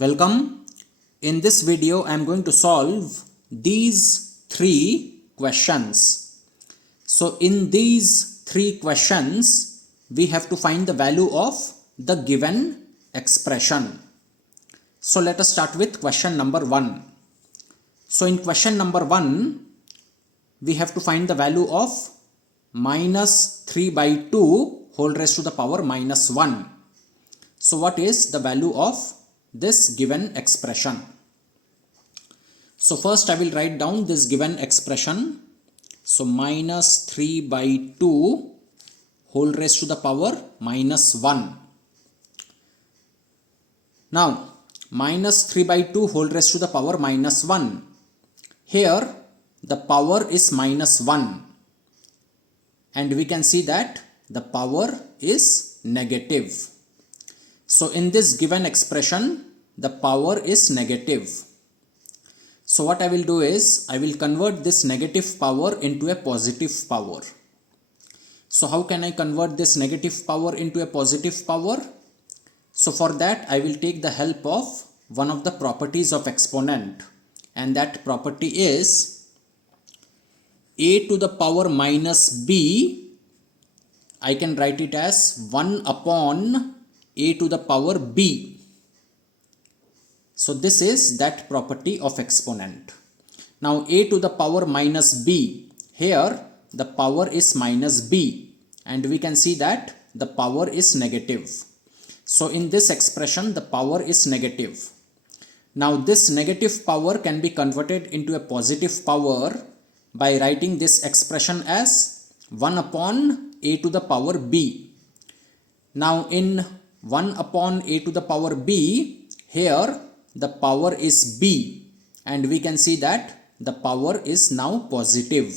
Welcome. In this video, I am going to solve these three questions. So in these three questions, we have to find the value of the given expression. So let us start with question number 1. So in question number 1, we have to find the value of minus 3 by 2 whole raised to the power minus 1. So what is the value of this given expression? So first I will write down this given expression. So minus 3 by 2 whole raised to the power minus 1. Now minus 3 by 2 whole raised to the power minus 1. Here the power is minus 1 and we can see that the power is negative. So in this given expression, the power is negative. So what I will do is, I will convert this negative power into a positive power. So how can I convert this negative power into a positive power? So for that, I will take the help of one of the properties of exponent. And that property is a to the power minus b. I can write it as 1 upon a to the power b. So this is that property of exponent. Now a to the power minus b, here the power is minus b and we can see that the power is negative. So in this expression the power is negative. Now this negative power can be converted into a positive power by writing this expression as 1 upon a to the power b. Now in 1 upon a to the power b, here the power is b and we can see that the power is now positive.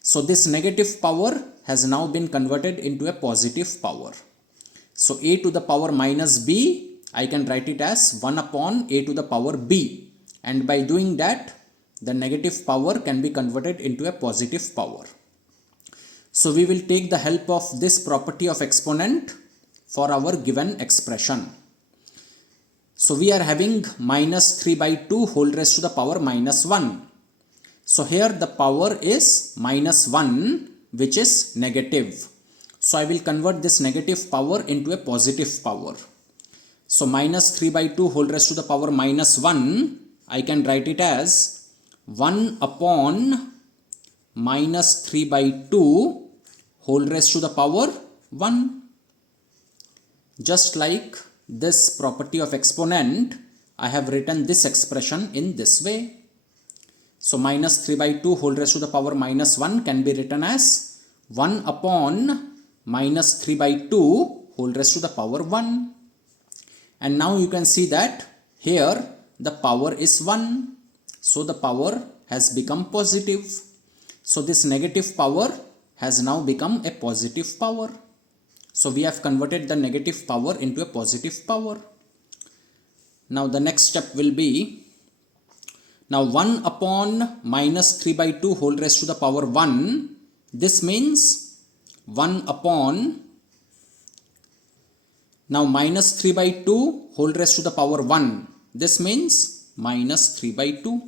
So this negative power has now been converted into a positive power. So a to the power minus b, I can write it as 1 upon a to the power b, and by doing that the negative power can be converted into a positive power. So we will take the help of this property of exponent for our given expression. So we are having minus 3 by 2 whole raised to the power minus 1. So here the power is minus 1, which is negative. So I will convert this negative power into a positive power. So minus 3 by 2 whole raised to the power minus 1, I can write it as 1 upon minus 3 by 2 whole raised to the power 1. Just like this property of exponent, I have written this expression in this way. So minus 3 by 2 whole raised to the power minus 1 can be written as 1 upon minus 3 by 2 whole raised to the power 1. And now you can see that here the power is 1. So the power has become positive. So this negative power has now become a positive power. So we have converted the negative power into a positive power. Now the next step will be, now 1 upon minus 3 by 2 whole raised to the power 1. This means 1 upon, now minus 3 by 2 whole raised to the power 1. This means minus 3 by 2.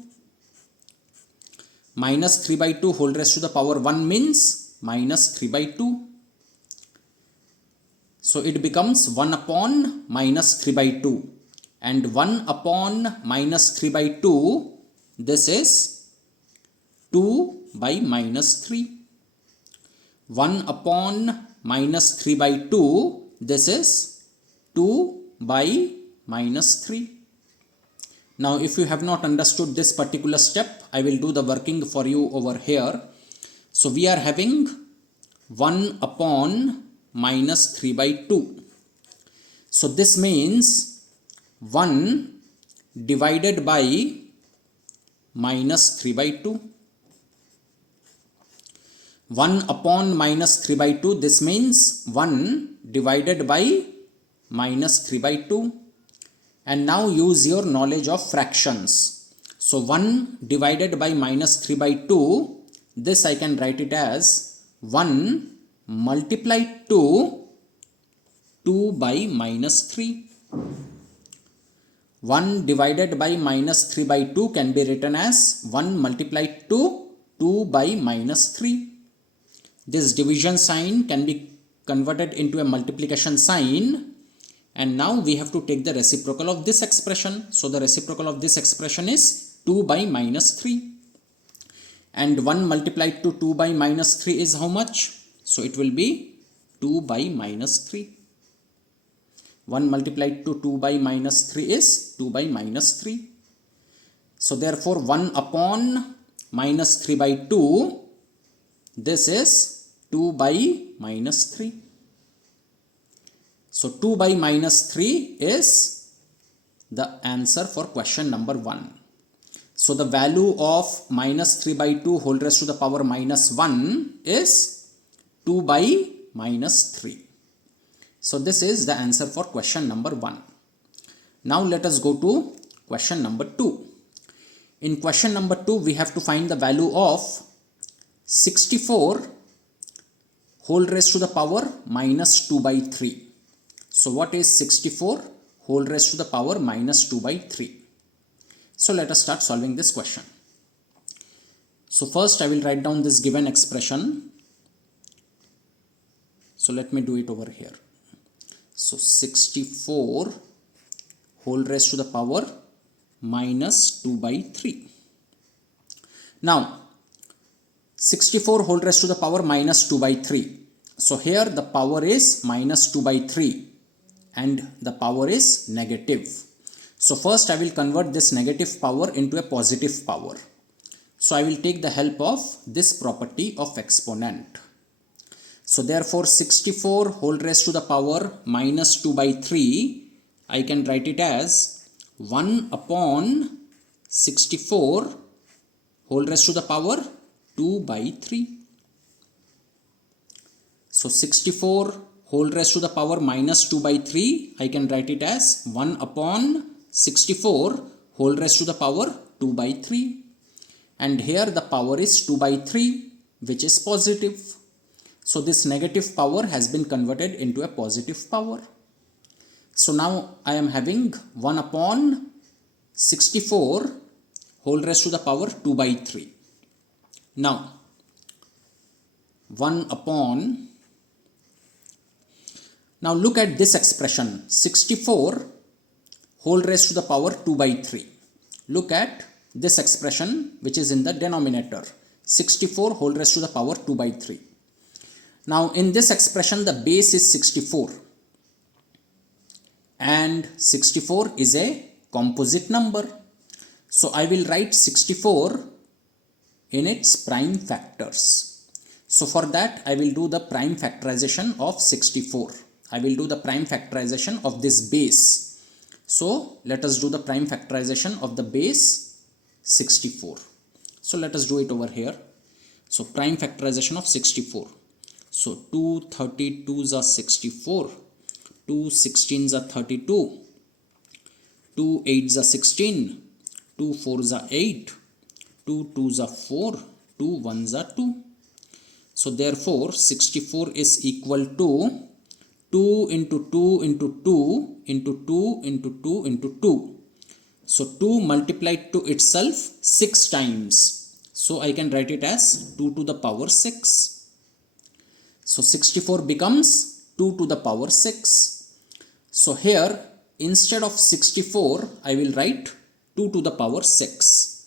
Minus 3 by 2 whole raised to the power 1 means minus 3 by 2. So it becomes 1 upon minus 3 by 2. And 1 upon minus 3 by 2, this is 2 by minus 3. 1 upon minus 3 by 2, this is 2 by minus 3. Now if you have not understood this particular step, I will do the working for you over here. So we are having 1 upon minus 3 by 2. So this means 1 divided by minus 3 by 2. 1 upon minus 3 by 2, this means 1 divided by minus 3 by 2. And now use your knowledge of fractions. So 1 divided by minus 3 by 2, this I can write it as 1 multiplied to 2 by minus 3. 1 divided by minus 3 by 2 can be written as 1 multiplied to 2 by minus 3. This division sign can be converted into a multiplication sign, and now we have to take the reciprocal of this expression. So the reciprocal of this expression is 2 by minus 3. And 1 multiplied to 2 by minus 3 is how much? So it will be 2 by minus 3. 1 multiplied to 2 by minus 3 is 2 by minus 3. So therefore 1 upon minus 3 by 2, this is 2 by minus 3. So 2 by minus 3 is the answer for question number 1. So the value of minus 3 by 2 whole raised to the power minus 1 is 2 by minus 3. So this is the answer for question number 1. Now let us go to question number 2. In question number 2, we have to find the value of 64 whole raised to the power minus 2 by 3. So what is 64 whole raised to the power minus 2 by 3? So let us start solving this question. So first I will write down this given expression. So let me do it over here. So 64 whole raised to the power minus 2 by 3. Now 64 whole raised to the power minus 2 by 3. So here the power is minus 2 by 3 and the power is negative. So first I will convert this negative power into a positive power. So I will take the help of this property of exponent. So therefore 64 whole raised to the power minus 2 by 3, I can write it as 1 upon 64 whole raised to the power 2 by 3. So 64 whole raised to the power minus 2 by 3, I can write it as 1 upon 64 whole raised to the power 2 by 3. And here the power is 2 by 3, which is positive. So this negative power has been converted into a positive power. So now I am having 1 upon 64 whole raised to the power 2 by 3. Now 1 upon, now look at this expression 64 whole raised to the power 2 by 3. Look at this expression which is in the denominator, 64 whole raised to the power 2 by 3. Now in this expression the base is 64 and 64 is a composite number. So I will write 64 in its prime factors. So for that I will do the prime factorization of 64. I will do the prime factorization of this base. So let us do the prime factorization of the base 64. So let us do it over here. So prime factorization of 64. So 2 32s are 64, 2 16s are 32, 2 8s are 16, 2 4s are 8, 2 2s are 4, 2 1s are 2. So therefore 64 is equal to 2 into 2 into 2 into 2 into 2 into 2. So 2 multiplied to itself 6 times. So I can write it as 2 to the power 6. So 64 becomes 2 to the power 6. So here instead of 64 I will write 2 to the power 6.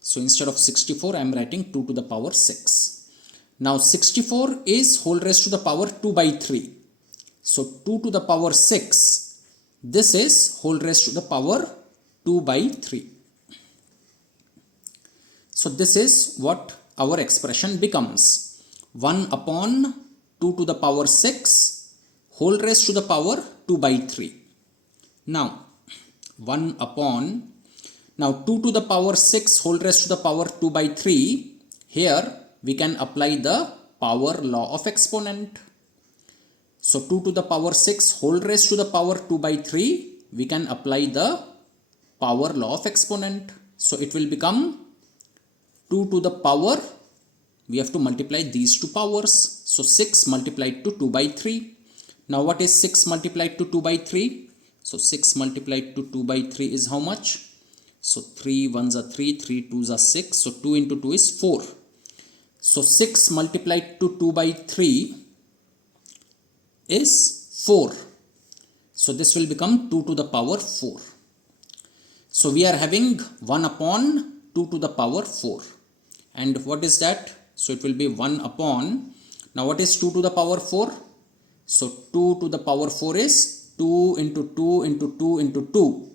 So instead of 64 I am writing 2 to the power 6. Now 64 is whole raised to the power 2 by 3. So 2 to the power 6, this is whole raised to the power 2 by 3. So this is what our expression becomes. 1 upon 2 to the power 6 whole raised to the power 2 by 3. Now 1 upon, now 2 to the power 6 whole raised to the power 2 by 3, here we can apply the power law of exponent. So 2 to the power 6 whole raised to the power 2 by 3, we can apply the power law of exponent. So it will become 2 to the power, we have to multiply these two powers. So 6 multiplied to 2 by 3. Now what is 6 multiplied to 2 by 3? So 6 multiplied to 2 by 3 is how much? So 3 ones are 3, 3 twos are 6. So 2 into 2 is 4. So 6 multiplied to 2 by 3 is 4. So this will become 2 to the power 4. So we are having 1 upon 2 to the power 4. And what is that? So it will be 1 upon, now what is 2 to the power 4? So 2 to the power 4 is 2 into 2 into 2 into 2.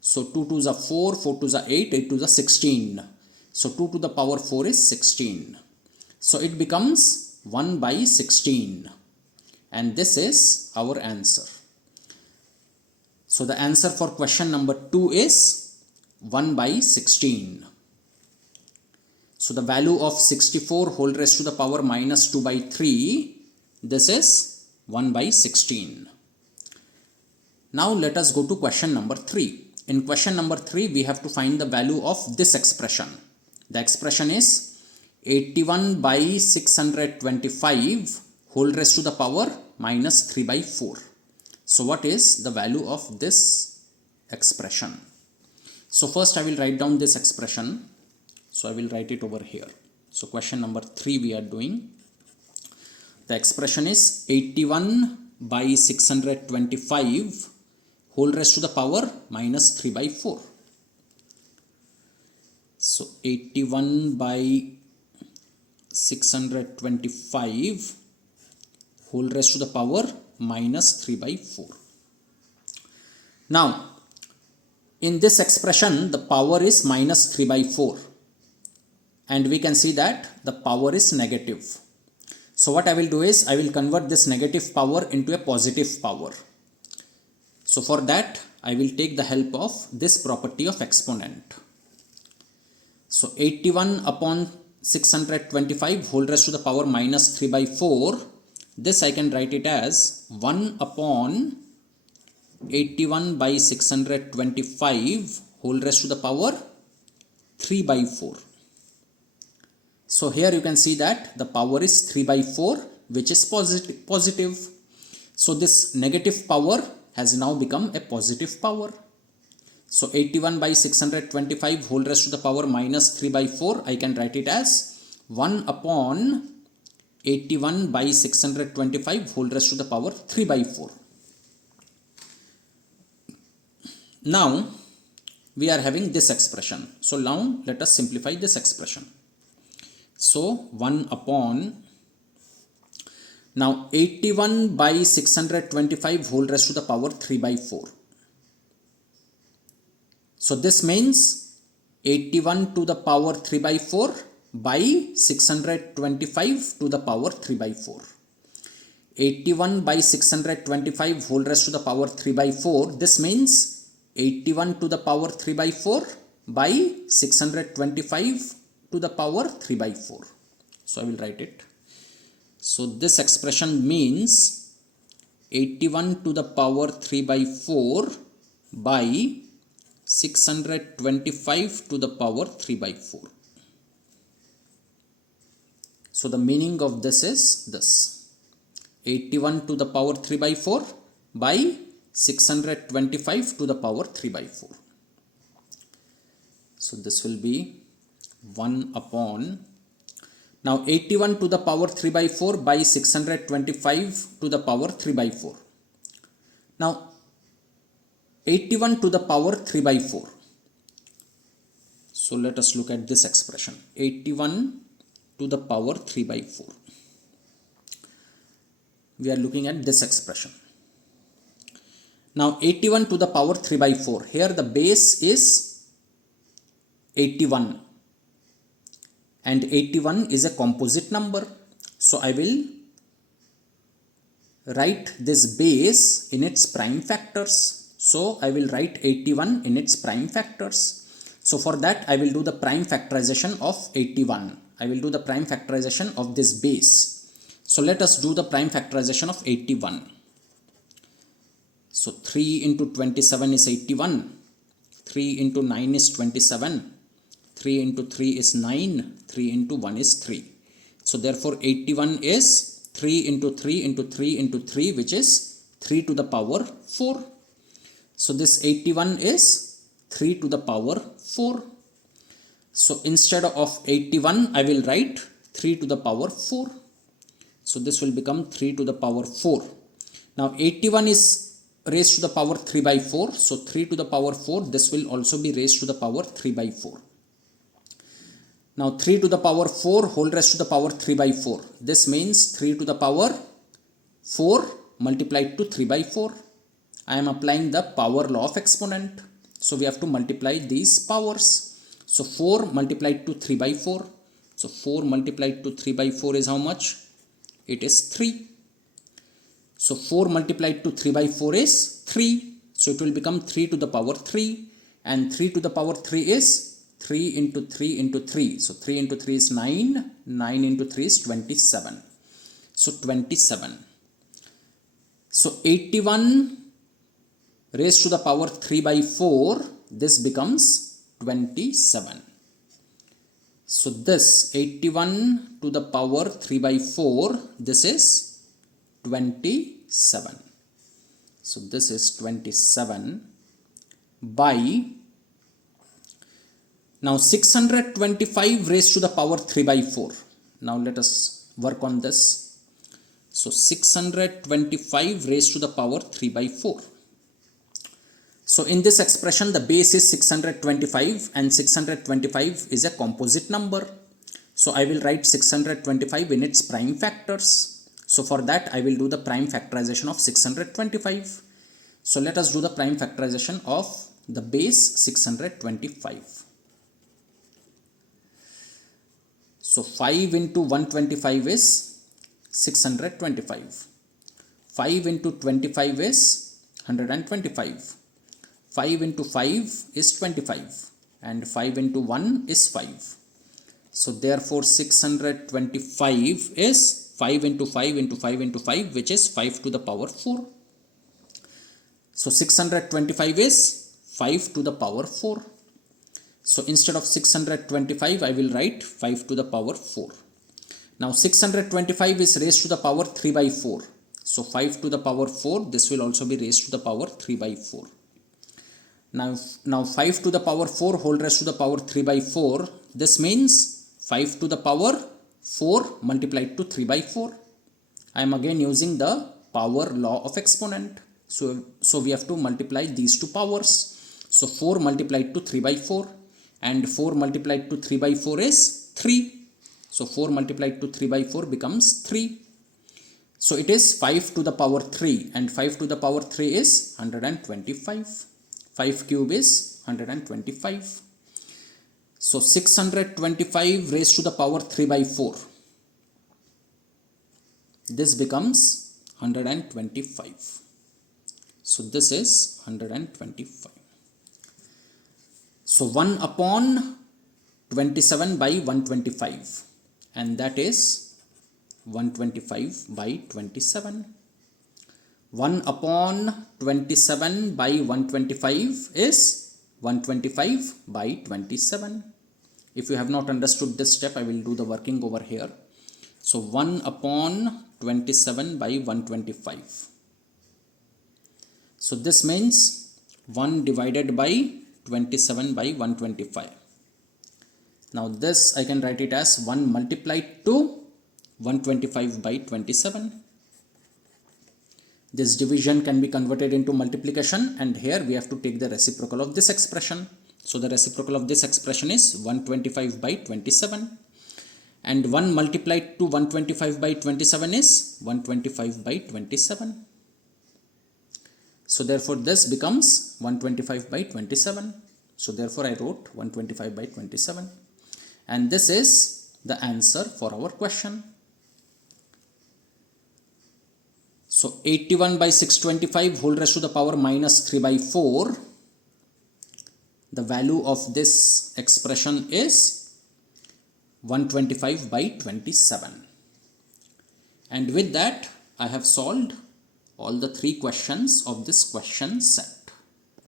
So 2 twos are 4, 4 twos are 8, 8 twos are 16. So 2 to the power 4 is 16. So it becomes 1 by 16. And this is our answer. So the answer for question number 2 is 1 by 16. So the value of 64 whole raised to the power minus 2 by 3, this is 1 by 16. Now let us go to question number 3. In question number 3, we have to find the value of this expression. The expression is 81 by 625 whole raised to the power minus 3 by 4. So what is the value of this expression? So first I will write down this expression. So I will write it over here. So question number 3 we are doing. The expression is 81 by 625 whole raised to the power minus 3 by 4. So 81 by 625 whole raised to the power minus 3 by 4. Now in this expression the power is minus 3 by 4. And we can see that the power is negative. So what I will do is I will convert this negative power into a positive power. So for that I will take the help of this property of exponent. So 81 upon 625 whole raised to the power minus 3 by 4. This I can write it as 1 upon 81 by 625 whole raised to the power 3 by 4. So here you can see that the power is 3 by 4, which is positive. So this negative power has now become a positive power. So 81 by 625 whole raised to the power minus 3 by 4, I can write it as 1 upon 81 by 625 whole raised to the power 3 by 4. Now we are having this expression. So now let us simplify this expression. So 1 upon, now 81 by 625 whole raised to the power 3 by 4. So this means 81 to the power 3 by 4 by 625 to the power 3 by 4. 81 by 625 whole raised to the power 3 by 4. This means 81 to the power 3 by 4 by 625 to the power 3 by 4. So I will write it. So this expression means 81 to the power 3 by 4 by 625 to the power 3 by 4. So the meaning of this is this: 81 to the power 3 by 4 by 625 to the power 3 by 4. So this will be 1 upon, now 81 to the power 3 by 4 by 625 to the power 3 by 4. Now 81 to the power 3 by 4. So let us look at this expression: 81 to the power 3 by 4. We are looking at this expression. Now 81 to the power 3 by 4. Here the base is 81. And 81 is a composite number. So I will write this base in its prime factors. So I will write 81 in its prime factors. So for that I will do the prime factorization of 81. I will do the prime factorization of this base. So let us do the prime factorization of 81. So 3 into 27 is 81. 3 into 9 is 27. 3 into 3 is 9. 3 into 1 is 3. So therefore 81 is 3 into 3 into 3 into 3, which is 3 to the power 4. So this 81 is 3 to the power 4. So instead of 81, I will write 3 to the power 4. So this will become 3 to the power 4. Now 81 is raised to the power 3 by 4. So 3 to the power 4, this will also be raised to the power 3 by 4. Now 3 to the power 4 whole raised to the power 3 by 4. This means 3 to the power 4 multiplied to 3 by 4. I am applying the power law of exponent. So we have to multiply these powers. So 4 multiplied to 3 by 4. So 4 multiplied to 3 by 4 is how much? It is 3. So 4 multiplied to 3 by 4 is 3. So it will become 3 to the power 3. And 3 to the power 3 is 3 into 3 into 3. So 3 into 3 is 9. 9 into 3 is 27. So 27. So 81 raised to the power 3 by 4. This becomes 27. So this 81 to the power 3 by 4. This is 27. So this is 27 by, now 625 raised to the power 3 by 4. Now let us work on this. So 625 raised to the power 3 by 4. So in this expression, the base is 625 and 625 is a composite number. So I will write 625 in its prime factors. So for that, I will do the prime factorization of 625. So let us do the prime factorization of the base 625. So 5 into 125 is 625. 5 into 25 is 125. 5 into 5 is 25. And 5 into 1 is 5. So therefore 625 is 5 into 5 into 5 into 5, which is 5 to the power 4. So 625 is 5 to the power 4. So instead of 625, I will write 5 to the power 4. Now 625 is raised to the power 3 by 4. So 5 to the power 4, this will also be raised to the power 3 by 4. Now 5 to the power 4 whole raised to the power 3 by 4. This means 5 to the power 4 multiplied to 3 by 4. I am again using the power law of exponent. So we have to multiply these two powers. So 4 multiplied to 3 by 4 and 4 multiplied to 3 by 4 is 3. So 4 multiplied to 3 by 4 becomes 3. So it is 5 to the power 3 and 5 to the power 3 is 125. 5 cube is 125. So 625 raised to the power 3 by 4. This becomes 125. So this is 125. So 1 upon 27 by 125, and that is 125 by 27. 1 upon 27 by 125 is 125 by 27. If you have not understood this step, I will do the working over here. So 1 upon 27 by 125. So this means 1 divided by 27 by 125. Now this I can write it as 1 multiplied to 125 by 27. This division can be converted into multiplication, and here we have to take the reciprocal of this expression. So the reciprocal of this expression is 125 by 27, and 1 multiplied to 125 by 27 is 125 by 27. So therefore this becomes 125 by 27. So therefore I wrote 125 by 27, and this is the answer for our question. So 81 by 625 whole raised to the power minus 3 by 4. The value of this expression is 125 by 27. And with that, I have solved all the 3 questions of this question set.